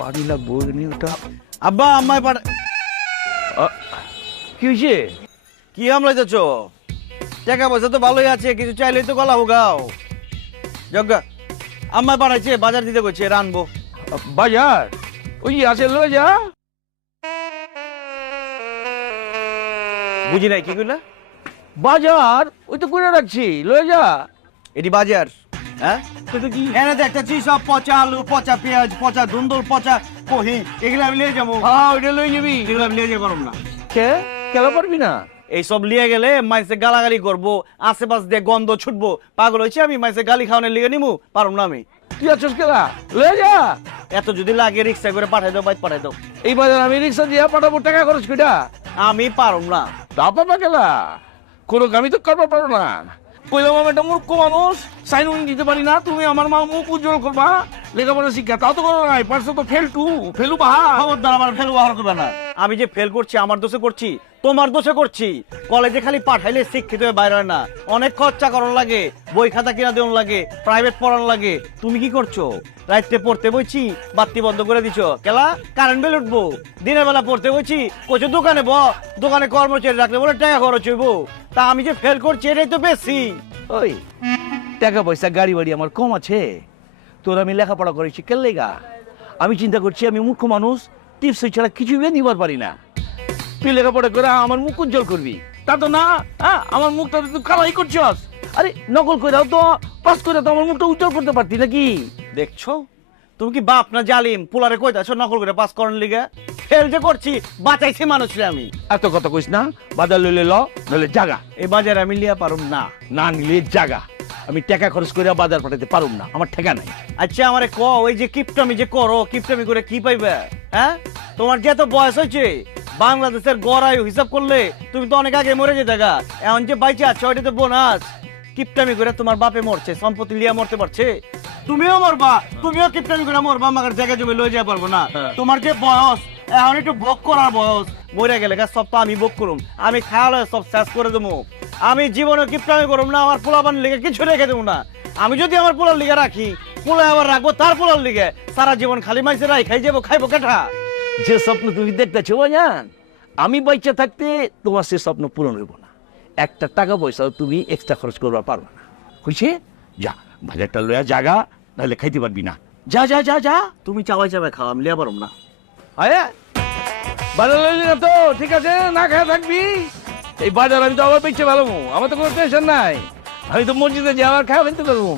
পানি লাগবো নি ওটা। আব্বা আম্মায় কি হয়েছে? কি আমলাই যাচ্ছ? টাকা পয়সা তো ভালোই আছে, কিছু চাইলেই তো গলা হোগাও। যজ্ঞা আম্মায় পাঠাইছে, বাজার দিতে কইছে, রানবো। বাজার ওই আছে, লয়ে যা। বুঝি নাই কি কইলা? বাজার ওই তো করে রাখছি, লয়ে যা। এটি বাজার? হ্যাঁ তো কি এনে দেখতেছি সব পচা আলু, পচা পেঁয়াজ, পচা ধুন্দুল, পচা কহি, এগুলো আমি লিয়ে যাবো। হ্যাঁ ওইটা লয়ে যাবি। এগুলো আমি লিয়ে যেতে পারবো না। কে কেন পারবি না? এইসব লিয়ে গেলে মাইসে গালাগালি করবো, আশেপাশ দিয়ে গন্ধ ছুটবো। পাগল হয়েছে আমি, মাইসে গালি খাওয়ানোর লিগে নিমু, পারবো না আমি। তুই আছিস কেলা, লয়ে যা। এত যদি লাগে রিক্সা করে পাঠাই দাও, বাইক পাঠাই দাও। এই বাজার আমি রিক্সা দিয়ে পাঠাবো, টাকা খরচ কইটা। আমি পারব না। তা পাবা কেলা, কোনো কামই তো করবা পারো না। কইলাম আমি একটা মূর্খ মানুষ, সাইন দিতে পারি না, তুমি আমার মা মুখ উজ্জ্বল করবা, লেখাপড়া শিক্ষা তাও তো করো নাই, পারছো তো ফেলু বাহা। খবরদার আমার ফেল ব্যবহার করবে না। আমি যে ফেল করছি আমার দোষে করছি, তোমার দোষে করছি। কলেজে খালি পাঠাইলে শিক্ষিত হয়ে বাইরে হয় না, অনেক খরচা করার লাগে, বই খাতা কিনা দেওয়ার লাগে, প্রাইভেট পড়ানো লাগে। তুমি কি করছো? রাইতে পড়তে বইছি, বাতি বন্ধ করে দিছো, কেলা কারেন্ট বিল উঠবো। দিনের বেলা পড়তে বইছি, কইছো দোকানে দোকানে কর্মচারী রাখলে বলে টাকা খরচ হইবো। তা আমি যে ফেল করছি এটাই তো বেশি। ওই টাকা পয়সা গাড়ি বাড়ি আমার কম আছে, তোর আমি লেখাপড়া করেছি কেলেগা। আমি চিন্তা করছি আমি মূর্খ মানুষ, টিপস ছাড়া কিছুই নিবার পারি না। তুই লেখাপড়া করে আমার মুখ উজ্জ্বল করবি, তা তো না। হ্যাঁ আমার মুখটা তুই কালাই করছস। আরে নকল করে তো পাস করে তো আমার মুখটা উজ্জ্বল করতে পারতি নাকি? দেখছো তুমি কি বাপ না জালিম? পোলারে কইতাছো নকল করে পাস করার লিগে? ফেল যে করছি, বাঁচাইছি মানুষরে আমি। এত কথা কইস না, বাজার লইলে ল, নইলে জাগা। এই বাজারে আমি লিয়া পারুম না। না নিলে জাগা। আমি টাকা খরচ করে বাজার পাঠাতে পারুম না, আমার ঠেকা নাই। আচ্ছা আমারে ক, ওই যে কিপটামি যে করো, কিপটামি করে কি পাইবে? হ্যাঁ তোমার যে এত বয়স হয়েছে, বাংলাদেশের গড় আয়ু হিসাব করলে তুমি তো অনেক আগে মরে যেতে গা। এখন যে বাইচে আছো ওইটা তো বোনাস। কিপটামি করে তোমার বাপে মরছে, সম্পত্তি লিয়া মরতে পারছে, তুমিও মরবা। তুমিও কিপটামি করে মরবা, আমাদের জায়গা জমি লয়ে যাওয়া পারবো না। তোমার যে বয়স, এখন একটু ভোগ করার বয়স। মরে গেলে গা সব তো আমি ভোগ করুম, আমি খাওয়ালে সব শেষ করে দেবো। আমি জীবনে কিপটামি করুম না, আমার পোলাবান লিগে কিছু রেখে দেবো না। আমি যদি আমার পোলার লিগে রাখি, পোলা আবার রাখবো তার পোলার লিগে, সারা জীবন খালি মাইসে রাই খাই যাবো, খাইবো কেঠা। যে স্বপ্ন তুমি দেখতেছো বাজান, আমি বাচ্চা থাকতে তোমার সে স্বপ্ন পূরণ হইব না। একটা টাকা পয়সাও তুমি এক্সট্রা খরচ করবা পারবা না, হয়েছে? যা বাজারটা লইয়া জাগা, নাহলে খাইতে পারবি না। যা যা যা যা। তুমি চাওয়াই চাবে খাও, আমি লিয়া পারুম না। আরে বাজার লইলি না তো ঠিক আছে, না খাওয়া থাকবি। এই বাজার আমি তো আবার বেঁচে ভালো, আমার তো কোনো টেনশন নাই। আমি তো মসজিদে যে আবার খাওয়া ফেলতে পারবো।